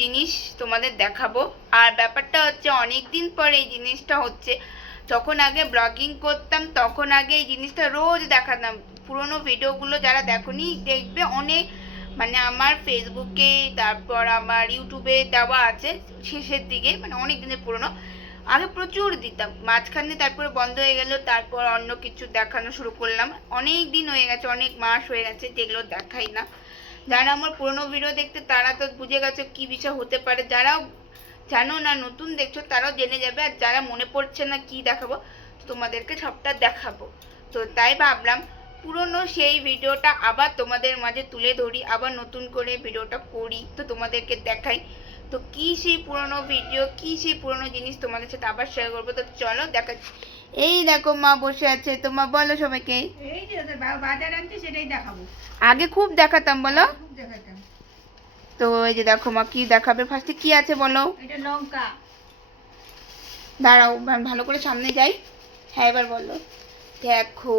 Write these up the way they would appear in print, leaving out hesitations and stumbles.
জিনিস তোমাদের দেখাবো। আর ব্যাপারটা হচ্ছে অনেক দিন পরে এই জিনিসটা হচ্ছে। যখন আগে ব্লগিং করতাম তখন আগে এই জিনিসটা রোজ দেখাতাম। পুরোনো ভিডিওগুলো যারা দেখোনি দেখবে, অনেক মানে আমার ফেসবুকে তারপর আমার ইউটিউবে দেওয়া আছে শেষের দিকে, মানে অনেক দিনের পুরোনো। আগে প্রচুর দিতাম, মাঝখানে তারপরে বন্ধ হয়ে গেল, তারপর অন্য কিছু দেখানো শুরু করলাম। অনেক দিন হয়ে গেছে, অনেক মাস হয়ে গেছে যেগুলো দেখাই না। যারা আমার পুরোনো ভিডিও দেখতে তারা তো বুঝে গেছে কি বিষয় হতে পারে, যারা জানো না নতুন দেখছো তারাও জেনে যাবে। আর যারা মনে পড়ছে না কি দেখাবো, তোমাদেরকে সবটা দেখাবো। তো তাই ভাবলাম পুরনো সেই ভিডিওটা আবার তোমাদের মাঝে তুলে ধরি, আবার নতুন করে ভিডিওটা করি, তো তোমাদেরকে দেখাই। তো কি সেই পুরনো ভিডিও, কি সেই পুরনো জিনিস তোমাদের সাথে আবার শেয়ার করবো। তো চলো দেখা। এই দেখো মা বসে আছে, তো মা বলো সবাইকে। এই যে বাজার আনতে সেটাই দেখাবো। আগে খুব দেখাতাম, বলো। খুব দেখাতাম। তো এই যে দেখো মা কি দেখাবে, ফার্স্টে কি আছে বলো। এটা লঙ্কা। দাঁড়াও ভালো করে সামনে যাই। হ্যাঁ এবার বলো। দেখো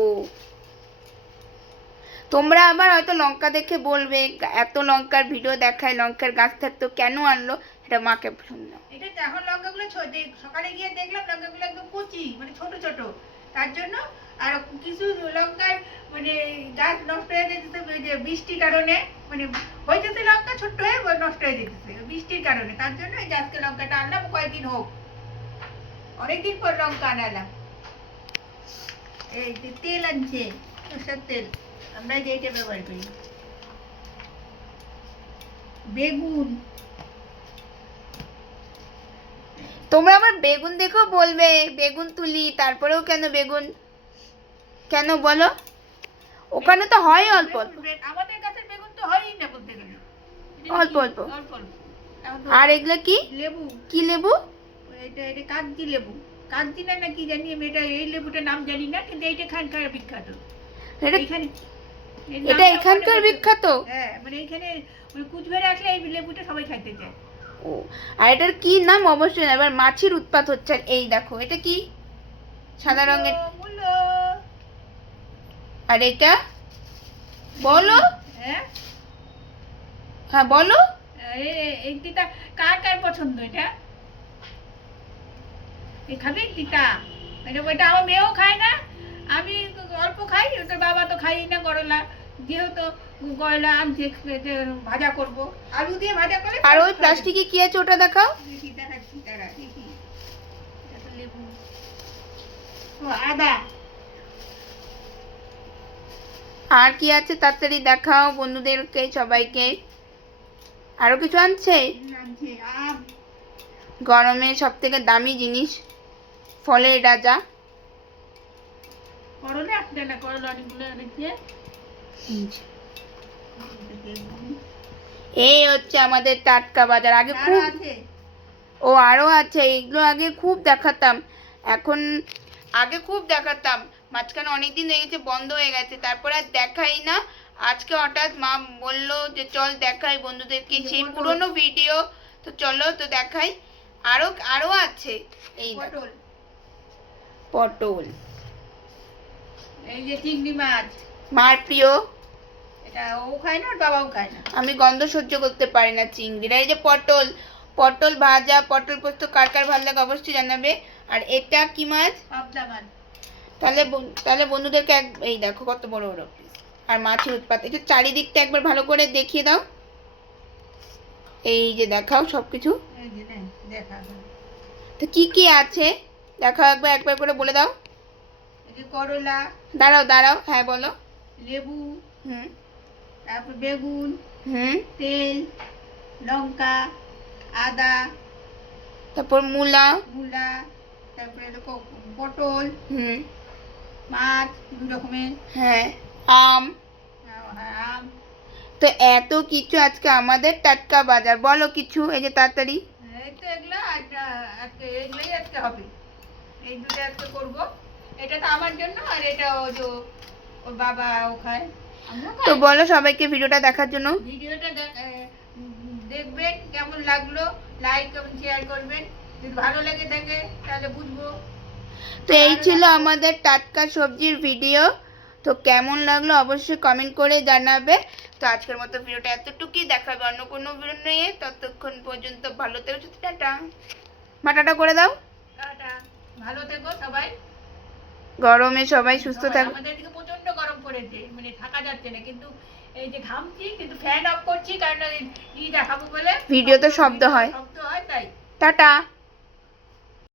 তোমরা আবার হয়তো লঙ্কা দেখে বলবে এত লঙ্কার ভিডিও দেখায়, লঙ্কার গাছ থাকতো কেন আনলো, এটা মাকে শুনলাম। এটা এখন লঙ্কাগুলো সকালে গিয়ে দেখলাম লঙ্কাগুলো একদম কচি, মানে ছোট ছোট, তার জন্য। আর কিছু লঙ্কার মানে গাছ নষ্ট হয়ে যেতেছে বৃষ্টির কারণে, মানে হইতেছে লঙ্কা ছোট্ট হয়ে নষ্ট হয়ে যেতেছে বৃষ্টির কারণে। তার জন্য এই যে আজকে লঙ্কাটা আনলাম, কয়েকদিন হোক, অনেকদিন পর লঙ্কা আনালাম। এই যে তেল আনছে, সরষের তেল, আমরা যে এটা ব্যবহার করি। বেগুন। তোমরা আবার বেগুন দেখেও বলবে বেগুন তুলি, তারপরেও কেন বেগুন, কেন বলো। ওখানে তো হয় অল্প অল্প, আমাদের গাছের বেগুন তো হয়ই না বলতে গেলে, অল্প অল্প। অল্প অল্প। আর এগুলো কি, লেবু। কি লেবু? এটা কাগজি লেবু, কাগজি না কি জানি, এটা এই লেবুটার নাম জানি না, কিন্তু এইটা এখানকার বিখ্যাত। এখানে এটা এখানকার বিখ্যাত? হ্যাঁ, মানে এখানে কুচবিহারে আসলে এই লেবুটা সবাই খাইতে চায়। ও, আর এটার কি নাম অবশ্যই। এবার মাছির উৎপাত হচ্ছে। আর এই দেখো এটা কি, সাদা রঙের। আর এটা বলো। হ্যাঁ বলো। এই তিতা কার কার পছন্দ? এটা এই খাবি তিতা? এটা আমার মেয়েও খায় না, আমি অল্প খাই, ওটার বাবা তো খাই না। করলা, যেহেতু করলা আনছে ভাজা করব, আলু দিয়ে ভাজা করে। আর ওই প্লাস্টিকে কি আছে ওটা দেখাও। দেখি দেখাচ্ছি, তারা দেখি। লেবু, ও আদা। আর কি আছে তাড়াতাড়ি দেখাও বন্ধুদেরকে সবাইকে। আরো কিছু আনছে। আম। গরমে সব থেকে দামি জিনিস, ফলের রাজা। করলা একটা না, করলা অনেকগুলো এনেছে। এই হচ্ছে আমাদের টাটকা বাজার। আগে খুব, ও আরো আছে, এগুলো আগে খুব দেখাতাম। এখন আগে খুব দেখাতাম, মাঝখানে অনেকদিন হয়ে গেছে বন্ধ হয়ে গেছে, তারপরে আর দেখাই না। আজকে হঠাৎ মা বললো যে চল দেখাই বন্ধুদেরকে সেই পুরনো ভিডিও। তো চলো তো দেখাই। আরো আরো আছে। এই পটল, পটল, এই যে চিংড়ি মাছ, মার প্রিয়। এটা ও খায় না, বাবাও খায় না। আমি গন্ধ সহ্য করতে পারি না চিংড়ির। এই যে পটল, পটল ভাজা, পটল পোস্ত কার কার ভালো লাগে অবশ্যই জানাবে। আর এটা কি মাছ? পাবদা মাছ। তাহলে বন্ধুদেরকে এই দেখো কত বড় বড় পিস। আর মাছের উৎপাত, একটু চারিদিকটা একবার ভালো করে দেখিয়ে দাও। এই যে দেখাও সবকিছু। তো কি কি আছে দেখাও, একবার করে বলে দাও। এই যে করলা। দাঁড়াও দাঁড়াও, হ্যাঁ বলো। লেবু, হুম, তারপর বেগুন, হুম, তেল, লঙ্কা, আদা, তারপর মূলা, মূলা, তারপরে পটল, হুম, মাছ দু রকমের, হ্যাঁ, আম। আম। তো এত কিছু আজকে আমাদের টাটকা বাজার। বলো কিছু, এই যে তাড়াতাড়ি। এই তো এগুলো এগুলোই আজকে হবে, এই দুটো আজকে করবো। এটা তো আমার জন্য, আর এটা ও যে ওর বাবা ও খায়, আমিও তো খাই। বলো সবাইকে ভিডিওটা দেখার জন্য। ভিডিওটা দেখবেন, কেমন লাগলো লাইক এবং শেয়ার করবেন, যদি ভালো লেগে থাকে তাহলে বুঝবো। তো এই ছিল আমাদের টাটকা সবজির ভিডিও। তো কেমন লাগলো অবশ্যই কমেন্ট করে জানাবে। তো আজকের মতো ভিডিওটা এতটুকুই, দেখাবে অন্য কোনো ভিডিও নিয়ে। ততক্ষণ পর্যন্ত ভালো থেকো, টাটা। টাটা করে দাও। টাটা, ভালো থেকো সবাই। গরমে সবাই সুস্থ সবাই, থাকো। আমাদের এদিকে প্রচন্ড গরম পড়েছে, মানে থাকা যাচ্ছে না, কিন্তু এই যে ঘামছি, কিন্তু ফ্যান অফ করছি কারণ ই দেখাবো বলে। ভিডিওতে শব্দ হয়। শব্দ হয় তাই। টাটা।